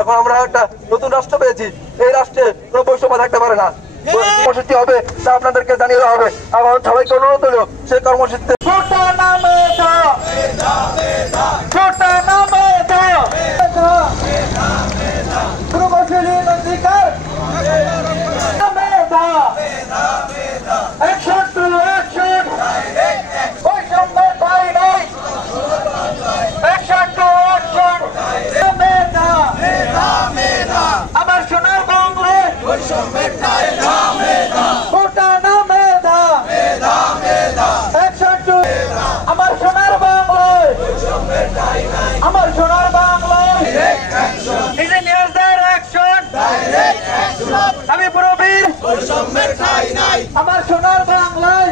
এখন আমরা একটা নতুন রাষ্ট্র পেয়েছি, এই রাষ্ট্রে কোনো বৈষম্য থাকতে পারে না। কর্মসূচি হবে তা আপনাদেরকে জানিয়ে দেওয়া হবে। আমার সবাইকে অনুরোধ হলো সেই কর্মসূচিতে আমি প্রবীর আমার সোনার বাংলায়